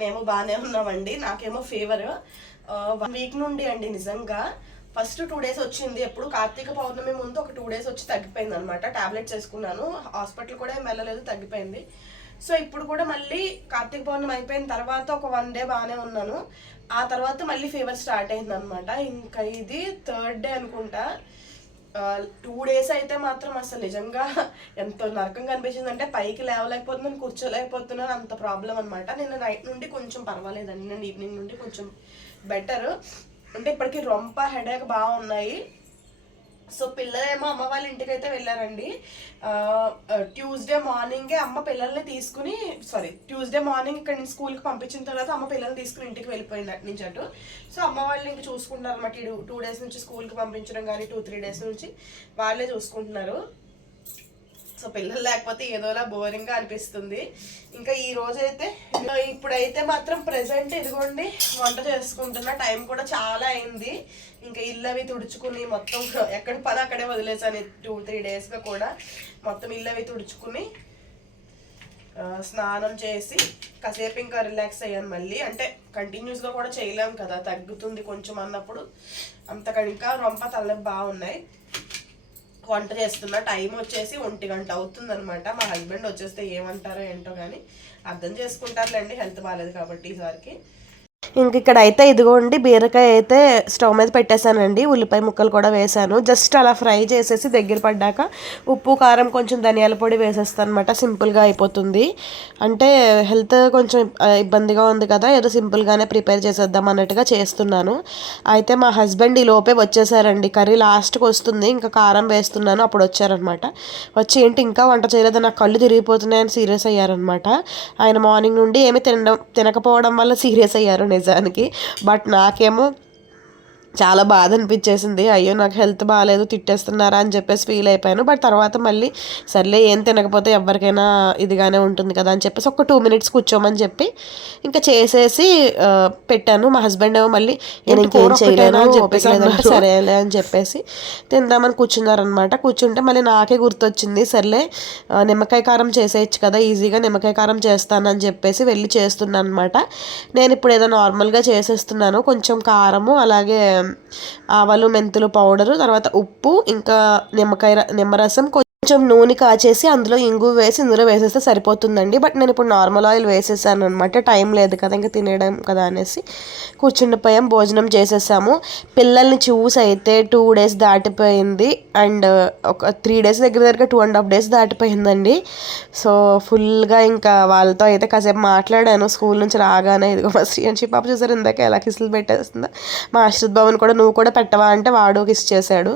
మేము బాగానే ఉన్నామండి. నాకేమో ఫీవర్. వన్ వీక్ నుండి అండి నిజంగా. ఫస్ట్ టూ డేస్ వచ్చింది ఎప్పుడు. కార్తీక పౌర్ణమి ముందు ఒక టూ డేస్ వచ్చి తగ్గిపోయింది అనమాట టాబ్లెట్స్ వేసుకున్నాను హాస్పిటల్ కూడా ఏం వెళ్ళలేదు తగ్గిపోయింది. సో ఇప్పుడు కూడా మళ్ళీ కార్తీక పౌర్ణమి అయిపోయిన తర్వాత ఒక వన్ డే బాగానే ఉన్నాను. ఆ తర్వాత మళ్ళీ ఫీవర్ స్టార్ట్ అయింది అనమాట ఇంకా ఇది థర్డ్ డే అనుకుంటా. టూ డేస్ అయితే మాత్రం అసలు నిజంగా ఎంతో నరకంగా అనిపించింది అంటే పైకి లేవలేకపోతున్నాను కూర్చోలేకపోతున్నాను అంత ప్రాబ్లం అనమాట నేను నైట్ నుండి కొంచెం పర్వాలేదండి. నేను ఈవినింగ్ నుండి కొంచెం బెటర్ అంటే ఇప్పటికి రొంప హెడేక్ బాగా ఉన్నాయి. సో పిల్లలేమో అమ్మ వాళ్ళ ఇంటికి అయితే వెళ్ళారండి ట్యూస్డే మార్నింగే అమ్మ పిల్లల్ని తీసుకుని సారీ ట్యూస్డే మార్నింగ్ ఇక్కడ నుంచి స్కూల్కి పంపించిన తర్వాత అమ్మ పిల్లల్ని తీసుకుని ఇంటికి వెళ్ళిపోయింది అటు నుంచి అటు. సో అమ్మ వాళ్ళు ఇంక చూసుకుంటారు అనమాట ఈ టూ డేస్ నుంచి స్కూల్కి పంపించడం కానీ టూ త్రీ డేస్ నుంచి వాళ్ళే చూసుకుంటున్నారు. సో పిల్లలు లేకపోతే ఏదోలా బోరింగ్గా అనిపిస్తుంది. ఇంకా ఈ రోజైతే అయితే ఇప్పుడైతే మాత్రం ప్రెసెంట్ ఇదిగోండి వంట చేసుకుంటున్న టైం కూడా చాలా అయింది. ఇంకా ఇల్లు అవి తుడుచుకుని మొత్తం ఎక్కడ పని అక్కడే వదిలేసాను టూ త్రీ డేస్గా కూడా. మొత్తం ఇల్లు అవి తుడుచుకుని స్నానం చేసి కాసేపు ఇంకా రిలాక్స్ అయ్యాను మళ్ళీ. అంటే కంటిన్యూస్గా కూడా చేయలేము కదా తగ్గుతుంది కొంచెం అన్నప్పుడు. అంతగా ఇంకా రొంప తలనొప్పి బాగున్నాయి. వంట చేస్తున్న టైం వచ్చేసి ఒంటి గంట అవుతుందనమాట మా హస్బెండ్ వచ్చేస్తే ఏమంటారో ఏంటో కానీ అర్థం చేసుకుంటారులేండి హెల్త్ బాగాలేదు కాబట్టి ఈసారికి. ఇంక ఇక్కడ అయితే ఇదిగోండి బీరకాయ అయితే స్టవ్ మీద పెట్టేశానండి. ఉల్లిపాయ ముక్కలు కూడా వేసాను జస్ట్ అలా ఫ్రై చేసేసి దగ్గర పడ్డాక ఉప్పు కారం కొంచెం ధనియాల పొడి వేసేస్తాను అనమాట సింపుల్గా అయిపోతుంది. అంటే హెల్త్ కొంచెం ఇబ్బందిగా ఉంది కదా ఏదో సింపుల్గానే ప్రిపేర్ చేసేద్దాం అన్నట్టుగా చేస్తున్నాను. అయితే మా హస్బెండ్ ఈ లోపే వచ్చేసారండి. కర్రీ లాస్ట్కి వస్తుంది. ఇంకా కారం వేస్తున్నాను. అప్పుడు వచ్చారనమాట. వచ్చి ఏంటి ఇంకా వంట చేయలేదు. నాకు కళ్ళు తిరిగిపోతున్నాయని సీరియస్ అయ్యారనమాట. ఆయన మార్నింగ్ నుండి ఏమీ తినడం తినకపోవడం వల్ల సీరియస్ అయ్యారు. నిజానికి. బట్ నాకేమో చాలా బాధ అనిపించేసింది అయ్యో నాకు హెల్త్ బాగాలేదు తిట్టేస్తున్నారా అని చెప్పేసి ఫీల్ అయిపోయాను. బట్ తర్వాత మళ్ళీ సర్లే ఏం తినకపోతే ఎవరికైనా ఇదిగానే ఉంటుంది కదా అని చెప్పేసి ఒక టూ మినిట్స్ కూర్చోమని చెప్పి ఇంకా చేసేసి పెట్టాను. మా హస్బెండ్ ఏమో మళ్ళీ నేను ఇంకేం చేయలేను అని చెప్పేసి లేదంటే. సరేలే అని చెప్పేసి తిందామని కూర్చున్నారనమాట కూర్చుంటే మళ్ళీ నాకే గుర్తొచ్చింది సర్లే నిమ్మకాయ కారం చేసేయచ్చు కదా ఈజీగా నిమ్మకాయ కారం చేస్తానని చెప్పేసి వెళ్ళి చేస్తున్నాను అనమాట నేను ఇప్పుడు ఏదో నార్మల్గా చేసేస్తున్నాను. కొంచెం కారము అలాగే ఆవాలు మెంతులు పౌడరు తర్వాత ఉప్పు ఇంకా నిమ్మకాయ ర- నిమ్మరసం కొంచెం నూనె కాచేసి అందులో ఇంగు వేసి ఇందులో వేసేస్తే సరిపోతుందండి. బట్ నేను ఇప్పుడు నార్మల్ ఆయిల్ వేసేసాను అనమాట టైం లేదు కదా ఇంకా తినేయడం కదా అనేసి కూర్చుండిపోయాం భోజనం చేసేసాము. పిల్లల్ని చూసి అయితే టూ డేస్ దాటిపోయింది. అండ్ ఒక త్రీ డేస్ దగ్గర దగ్గర టూ అండ్ హాఫ్ డేస్ దాటిపోయిందండి. సో ఫుల్గా ఇంకా వాళ్ళతో అయితే కాసేపు మాట్లాడాను. స్కూల్ నుంచి రాగానే ఇదిగో మా శ్రీయంశి పాప చూసారు ఇందాక ఎలా కిసులు పెట్టేస్తుందో. మా ఆశ్రిత్ భవన్ కూడా నువ్వు కూడా పెట్టవా అంటే వాడు కిస్ చేశాడు.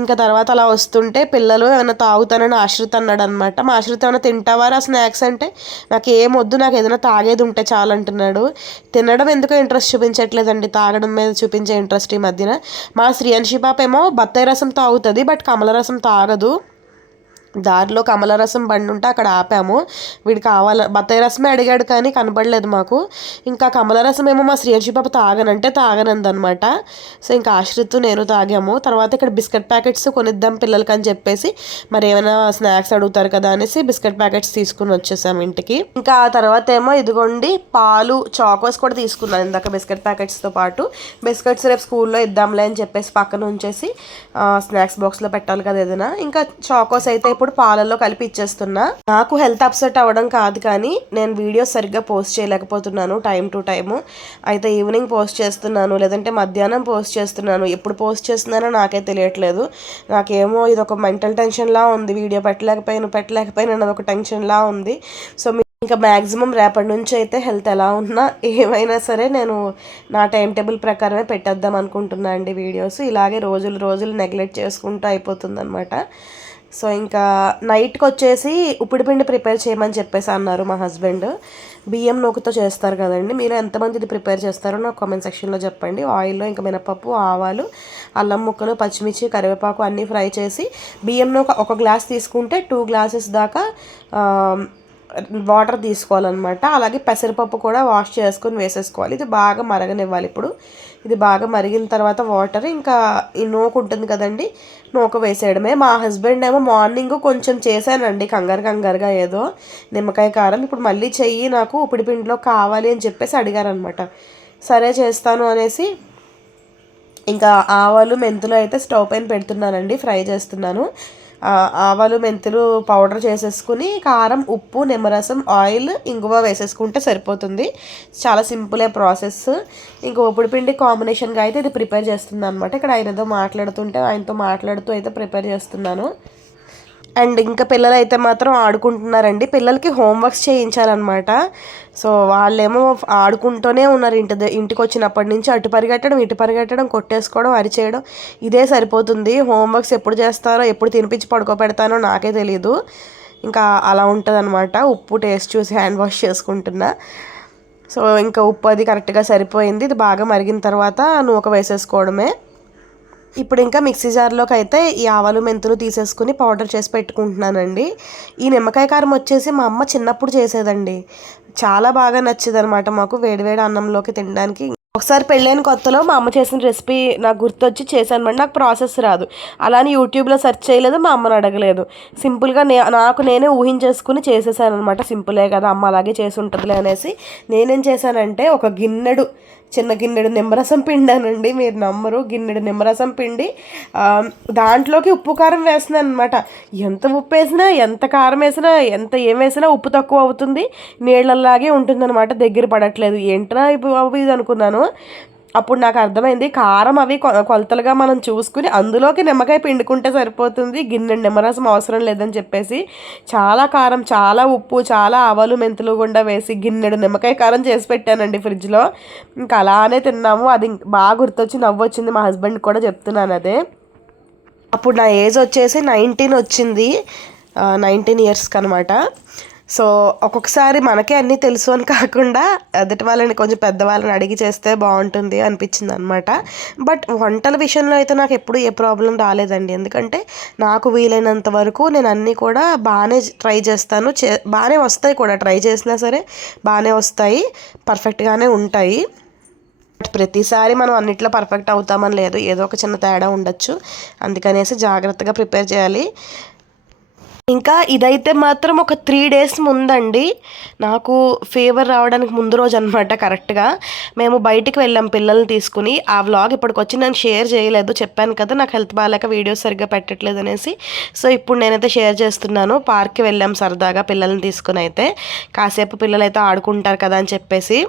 ఇంకా తర్వాత అలా వస్తుంటే పిల్లలు ఏమైనా తాగుతానని ఆశ్రిత్ అన్నాడు అనమాట మా ఆశ్రిత్ ఏమైనా తింటావారా స్నాక్స్ అంటే? నాకు ఏం వద్దు నాకు ఏదైనా తాగేది ఉంటే చాలు అంటున్నాడు. తినడం ఎందుకో ఇంట్రెస్ట్ చూపించట్లేదండి? తాగడం మీద చూపించే ఇంట్రెస్ట్ ఈ మధ్యన. మా శ్రీయంశి పాప ఏమో బత్తాయి రసం తాగుతుంది బట్ కమల రసం తాగదు. దారిలో కమల రసం బండి ఉంటే అక్కడ ఆపాము. వీడు కావాల బత్తాయి రసమే అడిగాడు కానీ కనపడలేదు మాకు. ఇంకా కమల రసం ఏమో మా శ్రీయంశి పాప తాగనంటే తాగనందనమాట. సో ఇంకా ఆశ్రిత్ నేను తాగాము. తర్వాత ఇక్కడ బిస్కెట్ ప్యాకెట్స్ కొనిద్దాం పిల్లలకి అని చెప్పేసి మరి ఏమైనా స్నాక్స్ అడుగుతారు కదా అనేసి బిస్కెట్ ప్యాకెట్స్ తీసుకుని వచ్చేసాము ఇంటికి. ఇంకా ఆ తర్వాత ఏమో ఇదిగోండి పాలు చాకోస్ కూడా తీసుకున్నాను ఇందాక బిస్కెట్ ప్యాకెట్స్తో పాటు. బిస్కెట్స్ రేపు స్కూల్లో ఇద్దాంలే అని చెప్పేసి పక్కన ఉంచేసి స్నాక్స్ బాక్స్లో పెట్టాలి కదా ఏదైనా. ఇంకా చాకోస్ అయితే ఇప్పుడు పాలల్లో కలిపి ఇచ్చేస్తున్నా. నాకు హెల్త్ అప్సెట్ అవ్వడం కాదు కానీ నేను వీడియోస్ సరిగ్గా పోస్ట్ చేయలేకపోతున్నాను టైం టు టైము. అయితే ఈవినింగ్ పోస్ట్ చేస్తున్నాను లేదంటే మధ్యాహ్నం పోస్ట్ చేస్తున్నాను. ఎప్పుడు పోస్ట్ చేస్తున్నానో నాకే తెలియట్లేదు. నాకేమో ఇది ఒక మెంటల్ టెన్షన్లా ఉంది. వీడియో పెట్టలేకపోయాను పెట్టలేకపోయాను అన్నది ఒక టెన్షన్లా ఉంది. సో మీ ఇంకా మ్యాక్సిమం రేపటి నుంచి అయితే హెల్త్ ఎలా ఉన్నా ఏమైనా సరే నేను నా టైం టేబుల్ ప్రకారమే పెట్టేద్దాం అనుకుంటున్నా అండి వీడియోస్. ఇలాగే రోజులు రోజులు నెగ్లెక్ట్ చేసుకుంటూ అయిపోతుంది సో ఇంకా నైట్కి వచ్చేసి ఉప్పిడిపిండి ప్రిపేర్ చేయమని చెప్పేసి అన్నారు మా హస్బెండ్. బియ్యం నూకతో చేస్తారు కదండి. మీరు ఎంతమంది ఇది ప్రిపేర్ చేస్తారో నాకు కామెంట్ సెక్షన్లో చెప్పండి. ఆయిల్లో ఇంకా మినపప్పు ఆవాలు అల్లం ముక్కలు పచ్చిమిర్చి కరివేపాకు అన్నీ ఫ్రై చేసి బియ్యం నూక ఒక గ్లాస్ తీసుకుంటే టూ గ్లాసెస్ దాకా వాటర్ తీసుకోవాలన్నమాట. అలాగే పెసరపప్పు కూడా వాష్ చేసుకొని వేసేసుకోవాలి. ఇది బాగా మరగనివ్వాలి ఇప్పుడు. ఇది బాగా మరిగిన తర్వాత వాటర్ ఇంకా ఈ నూక ఉంటుంది కదండి నూక వేసేయడమే. మా హస్బెండ్ ఏమో మార్నింగ్ కొంచెం చేశానండి కంగారు కంగారుగా ఏదో నిమ్మకాయ కారం. ఇప్పుడు మళ్ళీ చెయ్యి నాకు ఉపిడి పిండిలో కావాలి అని చెప్పేసి అడిగారనమాట సరే చేస్తాను అనేసి ఇంకా ఆవాలు మెంతులు అయితే స్టవ్ పైన పెడుతున్నానండి ఫ్రై చేస్తున్నాను. ఆవాలు మెంతులు పౌడర్ చేసేసుకుని కారం ఉప్పు నిమ్మరసం ఆయిల్ ఇంగువ వేసేసుకుంటే సరిపోతుంది. చాలా సింపులే ప్రాసెస్ ఇంకా ఉప్పుడు పిండి కాంబినేషన్గా అయితే ఇది ప్రిపేర్ చేస్తుంది అనమాట ఇక్కడ ఆయనతో మాట్లాడుతుంటే ఆయనతో మాట్లాడుతూ అయితే ప్రిపేర్ చేస్తున్నాను. అండ్ ఇంకా పిల్లలు అయితే మాత్రం ఆడుకుంటున్నారండి. పిల్లలకి హోంవర్క్స్ చేయించాలన్నమాట. సో వాళ్ళేమో ఆడుకుంటూనే ఉన్నారు ఇంటి ఇంటికి వచ్చినప్పటి నుంచి అటు పరిగెట్టడం ఇటు పరిగెట్టడం కొట్టేసుకోవడం అరిచేయడం. ఇదే సరిపోతుంది. హోంవర్క్స్ ఎప్పుడు చేస్తారో ఎప్పుడు తినిపించి పడుకోబెడతానో నాకే తెలియదు ఇంకా అలా ఉంటుంది ఉప్పు టేస్ట్ చూసి హ్యాండ్ వాష్ చేసుకుంటున్నా. సో ఇంకా ఉప్పు అది కరెక్ట్గా సరిపోయింది. ఇది బాగా మరిగిన తర్వాత నూక వేసేసుకోవడమే. ఇప్పుడు ఇంకా మిక్సీ జార్లోకి అయితే ఈ ఆవాలు మెంతులు తీసేసుకుని పౌడర్ చేసి పెట్టుకుంటున్నానండి. ఈ నిమ్మకాయ కారం వచ్చేసి మా అమ్మ చిన్నప్పుడు చేసేదండి. చాలా బాగా నచ్చేది అనమాట మాకు వేడివేడి అన్నంలోకి తినడానికి. ఒకసారి పెళ్ళైన కొత్తలో మా అమ్మ చేసిన రెసిపీ నాకు గుర్తొచ్చి చేశాను నాకు ప్రాసెస్ రాదు. అలానే యూట్యూబ్లో సెర్చ్ చేయలేదు మా అమ్మని అడగలేదు. సింపుల్గా నే నాకు నేనే ఊహించేసుకుని చేసేసాను అనమాట సింపులే కదా అమ్మ అలాగే చేసి ఉంటుందిలే అనేసి నేనేం చేశానంటే ఒక గిన్నెడు చిన్న గిన్నెడు నిమ్మరసం పిండానండి మీరు నమ్మరు. గిన్నెడు నిమ్మరసం పిండి దాంట్లోకి ఉప్పు కారం వేస్తున్నాను అనమాట ఎంత ఉప్పు వేసినా ఎంత కారం వేసినా ఎంత ఏం వేసినా ఉప్పు తక్కువ అవుతుంది. నీళ్ళలాగే ఉంటుందన్నమాట. దగ్గర పడట్లేదు. ఏంట్రా ఇది అనుకున్నాను. అప్పుడు నాకు అర్థమైంది కారం అవి కొలతలుగా మనం చూసుకుని అందులోకి నిమ్మకాయ పిండుకుంటే సరిపోతుంది గిన్నె నిమ్మరసం అవసరం లేదని చెప్పేసి చాలా కారం చాలా ఉప్పు చాలా ఆవాలు మెంతులు గుండా వేసి గిన్నెడు నిమ్మకాయ కారం చేసి పెట్టానండి ఫ్రిడ్జ్లో. ఇంకా అలానే తిన్నాము. అది బాగా గుర్తొచ్చి నవ్వు వచ్చింది మా హస్బెండ్ కూడా చెప్తున్నాను అదే. అప్పుడు నా ఏజ్ వచ్చేసి నైన్టీన్ వచ్చింది. నైన్టీన్ ఇయర్స్కి అనమాట సో ఒక్కొక్కసారి మనకే అన్నీ తెలుసు అని కాకుండా ఎదుటి వాళ్ళని కొంచెం పెద్దవాళ్ళని అడిగి చేస్తే బాగుంటుంది అనిపించింది అనమాట బట్ వంటల విషయంలో అయితే నాకు ఎప్పుడు ఏ ప్రాబ్లం రాలేదండి. ఎందుకంటే నాకు వీలైనంత వరకు నేను అన్నీ కూడా బాగానే ట్రై చేస్తాను. చే బాగానే వస్తాయి కూడా. ట్రై చేసినా సరే బాగానే వస్తాయి. పర్ఫెక్ట్గానే ఉంటాయి. ప్రతిసారి మనం అన్నిట్లో పర్ఫెక్ట్ అవుతామని లేదు. ఏదో ఒక చిన్న తేడా ఉండొచ్చు. అందుకనేసి జాగ్రత్తగా ప్రిపేర్ చేయాలి. ఇంకా ఇదైతే మాత్రం ఒక త్రీ డేస్ ముందండి. నాకు ఫీవర్ రావడానికి ముందు రోజు అనమాట కరెక్ట్గా. మేము బయటికి వెళ్ళాం పిల్లల్ని తీసుకుని. ఆ వ్లాగ్ ఇప్పటికొచ్చి నేను షేర్ చేయలేదు చెప్పాను కదా నాకు హెల్త్ బాగాలేక వీడియోస్ సరిగ్గా పెట్టట్లేదు అనేసి. సో ఇప్పుడు నేనైతే షేర్ చేస్తున్నాను. పార్క్కి వెళ్ళాం సరదాగా పిల్లల్ని తీసుకుని అయితే. కాసేపు పిల్లలు అయితే ఆడుకుంటారు కదా అని చెప్పేసి.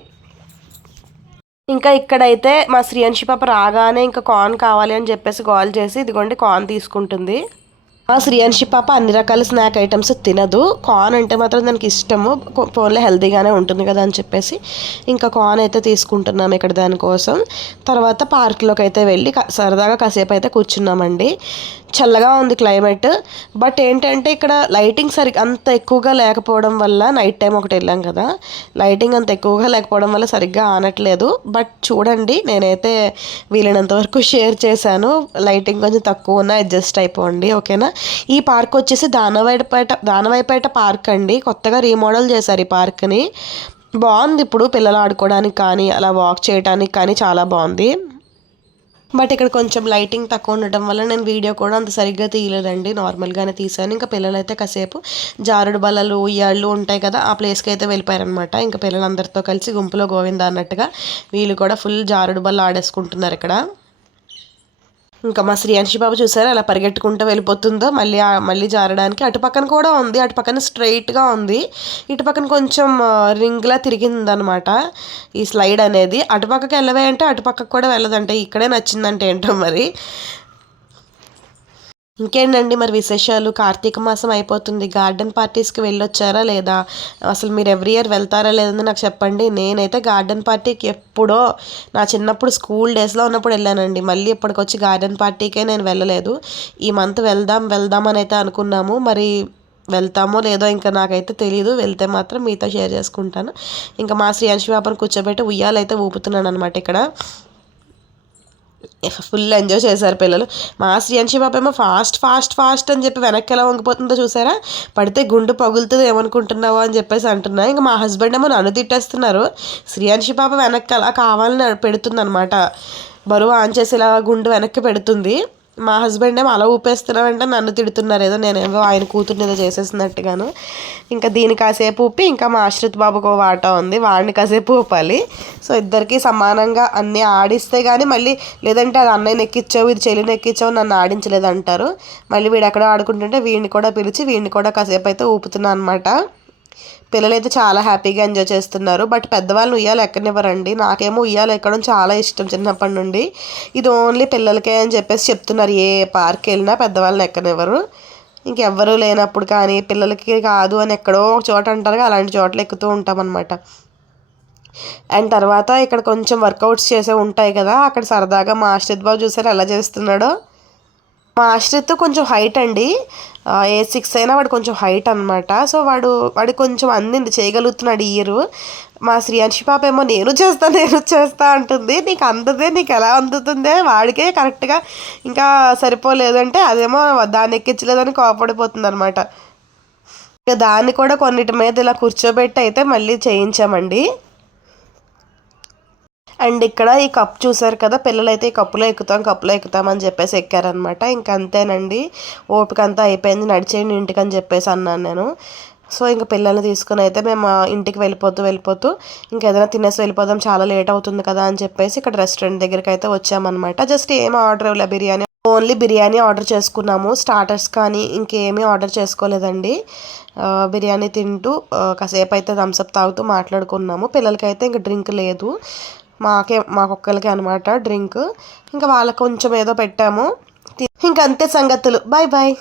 ఇంకా ఇక్కడైతే మా శ్రీయంశి పాప రాగానే ఇంకా కాన్ కావాలి అని చెప్పేసి కాల్ చేసి ఇదిగోండి కాన్ తీసుకుంటుంది. ఆ శ్రీయాన్షి పాప అన్ని రకాల స్నాక్ ఐటమ్స్ తినదు. కార్న్ అంటే మాత్రం దానికి ఇష్టము. ఫోన్లో హెల్తీగానే ఉంటుంది కదా అని చెప్పేసి ఇంకా కార్న్ అయితే తీసుకుంటున్నాం ఇక్కడ దానికోసం. తర్వాత పార్క్లోకి అయితే వెళ్ళి సరదాగా కాసేపు అయితే కూర్చున్నామండి. చల్లగా ఉంది క్లైమేట్. బట్ ఏంటంటే ఇక్కడ లైటింగ్ సరి అంత ఎక్కువగా లేకపోవడం వల్ల నైట్ టైం ఒకటి వెళ్ళాం కదా. లైటింగ్ అంత ఎక్కువగా లేకపోవడం వల్ల సరిగ్గా ఆనట్లేదు. బట్ చూడండి నేనైతే వీలైనంత వరకు షేర్ చేశాను. లైటింగ్ కొంచెం తక్కువ ఉన్న అడ్జస్ట్ అయిపోండి ఓకేనా? ఈ పార్క్ వచ్చేసి దానవాయిపేట దానవాయిపేట పార్క్ అండి. కొత్తగా రీమోడల్ చేశారు ఈ పార్క్ని. బాగుంది ఇప్పుడు పిల్లలు ఆడుకోవడానికి కానీ అలా వాక్ చేయడానికి కానీ చాలా బాగుంది. బట్ ఇక్కడ కొంచెం లైటింగ్ తక్కువ ఉండటం వల్ల నేను వీడియో కూడా అంత సరిగ్గా తీయలేదండి. నార్మల్గానే తీసాను. ఇంకా పిల్లలు అయితే కాసేపు జారుడు బల్లలు ఉయ్యాళ్ళు ఉంటాయి కదా ఆ ప్లేస్కి అయితే వెళ్ళిపోయారనమాట ఇంకా పిల్లలందరితో కలిసి గుంపులో గోవింద అన్నట్టుగా వీళ్ళు కూడా ఫుల్ జారుడు బల్ల ఆడేసుకుంటున్నారు ఇక్కడ. ఇంకా మా శ్రీయాంశి బాబు చూసారా అలా పరిగెట్టుకుంటూ వెళ్ళిపోతుందో మళ్ళీ మళ్ళీ జారడానికి. అటు పక్కన కూడా ఉంది అటు పక్కన స్ట్రైట్గా ఉంది. ఇటు పక్కన కొంచెం రింగ్లా తిరిగిందనమాట ఈ స్లైడ్ అనేది. అటుపక్కకి వెళ్ళవే అంటే అటుపక్కకు కూడా వెళ్ళదంటే ఇక్కడే నచ్చిందంటే ఏంటో మరి. ఇంకేంటండి మరి విశేషాలు? కార్తీక మాసం అయిపోతుంది. గార్డెన్ పార్టీస్కి వెళ్ళొచ్చారా లేదా? అసలు మీరు ఎవ్రీ ఇయర్ వెళ్తారా లేదని నాకు చెప్పండి. నేనైతే గార్డెన్ పార్టీకి ఎప్పుడో నా చిన్నప్పుడు స్కూల్ డేస్లో ఉన్నప్పుడు వెళ్ళానండి. మళ్ళీ ఇప్పటికొచ్చి గార్డెన్ పార్టీకే నేను వెళ్ళలేదు. ఈ మంత్ వెళ్దాం వెళ్దాం అని అయితే అనుకున్నాము. మరి వెళ్తామో లేదో ఇంకా నాకైతే తెలియదు వెళ్తే మాత్రం మీతో షేర్ చేసుకుంటాను. ఇంకా మా శ్రీ అంశి పాపను కూర్చోబెట్టి ఉయ్యాలైతే ఊపుతున్నాను అనమాట ఇక్కడ. ఫుల్ ఎంజాయ్ చేశారు పిల్లలు. మా శ్రీయాంశి పాప ఏమో ఫాస్ట్ ఫాస్ట్ ఫాస్ట్ అని చెప్పి వెనక్కి ఎలా వంగిపోతుందో చూసారా? పడితే గుండు పగులుతుంది ఏమనుకుంటున్నావో అని చెప్పేసి అంటున్నా. ఇంకా మా హస్బెండ్ ఏమో నన్ను తిట్టేస్తున్నారు. శ్రీయాంశి పాప వెనక్కి అలా కావాలని పెడుతుంది అనమాట బరువు ఆన్ చేసి ఇలా గుండు వెనక్కి పెడుతుంది. మా హస్బెండ్ ఏమో అలా ఊపేస్తున్నామంటే నన్ను తిడుతున్నారు. ఏదో నేనేమో ఆయన కూతుర్ని ఏదో చేసేసినట్టుగాను. ఇంకా దీని కాసేపు ఊపి ఇంకా మా ఆశ్రిత్ బాబుకు ఓ వాటా ఉంది. వాడిని కాసేపు ఊపాలి. సో ఇద్దరికి సమానంగా అన్నీ ఆడిస్తే కానీ మళ్ళీ లేదంటే అది అన్నయ్యని ఎక్కించావు ఇది చెల్లిని ఎక్కించావు నన్ను ఆడించలేదు అంటారు మళ్ళీ వీడు ఎక్కడో ఆడుకుంటుంటే వీడిని కూడా పిలిచి వీడిని కూడా కాసేపు అయితే ఊపుతున్నాను అనమాట పిల్లలైతే చాలా హ్యాపీగా ఎంజాయ్ చేస్తున్నారు. బట్ పెద్దవాళ్ళు ఉయ్యాలు ఎక్కనివ్వరండి. నాకేమో ఉయ్యాలు ఎక్కడం చాలా ఇష్టం చిన్నప్పటి నుండి. ఇది ఓన్లీ పిల్లలకే అని చెప్పేసి చెప్తున్నారు. ఏ పార్క్ వెళ్ళినా పెద్దవాళ్ళని ఎక్కనివ్వరు. ఇంకెవ్వరూ లేనప్పుడు కానీ పిల్లలకి కాదు అని ఎక్కడో ఒక చోట అంటారు అలాంటి చోట్ల ఎక్కుతూ ఉంటామన్నమాట అండ్ తర్వాత ఇక్కడ కొంచెం వర్కౌట్స్ చేసే ఉంటాయి కదా అక్కడ సరదాగా మా ఆశ్రిత్ బాబు చూసారు ఎలా చేస్తున్నాడో? మా ఆశ్రిత్ కొంచెం హైట్ అండి. ఏ సిక్స్ అయినా వాడు కొంచెం హైట్ అనమాట సో వాడు వాడు కొంచెం అందింది చేయగలుగుతున్నాడు ఇయర్ మా శ్రీయాంశి పాప ఏమో నేను చేస్తా నేను చేస్తా అంటుంది. నీకు అందదే నీకు ఎలా అందుతుందే వాడికే కరెక్ట్గా ఇంకా సరిపోలేదంటే అదేమో దాన్ని ఎక్కించలేదని కోపడిపోతుంది అనమాట ఇక దాన్ని కూడా కొన్నిటి మీద ఇలా కూర్చోబెట్టి అయితే మళ్ళీ చేయించామండి. అండ్ ఇక్కడ ఈ కప్ చూసారు కదా పిల్లలైతే ఈ కప్పులో ఎక్కుతాం కప్పులో ఎక్కుతాం అని చెప్పేసి ఎక్కారనమాట ఇంక అంతేనండి ఓపిక అంతా అయిపోయింది నడిచేయండి ఇంటికి అని చెప్పేసి అన్నాను నేను. సో ఇంకా పిల్లల్ని తీసుకుని అయితే మేము ఇంటికి వెళ్ళిపోతూ వెళ్ళిపోతూ ఇంకా ఏదైనా తినేసి వెళ్ళిపోదాం చాలా లేట్ అవుతుంది కదా అని చెప్పేసి ఇక్కడ రెస్టారెంట్ దగ్గరికి అయితే వచ్చామన్నమాట. జస్ట్ ఏం ఆర్డర్ ఇవ్వలే బిర్యానీ. ఓన్లీ బిర్యానీ ఆర్డర్ చేసుకున్నాము. స్టార్టర్స్ కానీ ఇంకేమీ ఆర్డర్ చేసుకోలేదండి. బిర్యానీ తింటూ కాసేపు అయితే థమ్స్అప్ తాగుతూ మాట్లాడుకున్నాము. పిల్లలకైతే ఇంకా డ్రింక్ లేదు. మాకే మాకొక్కరికి అనమాట డ్రింక్. ఇంకా వాళ్ళకి కొంచెం ఏదో పెట్టాము. ఇంకా అంతే సంగతులు. Bye bye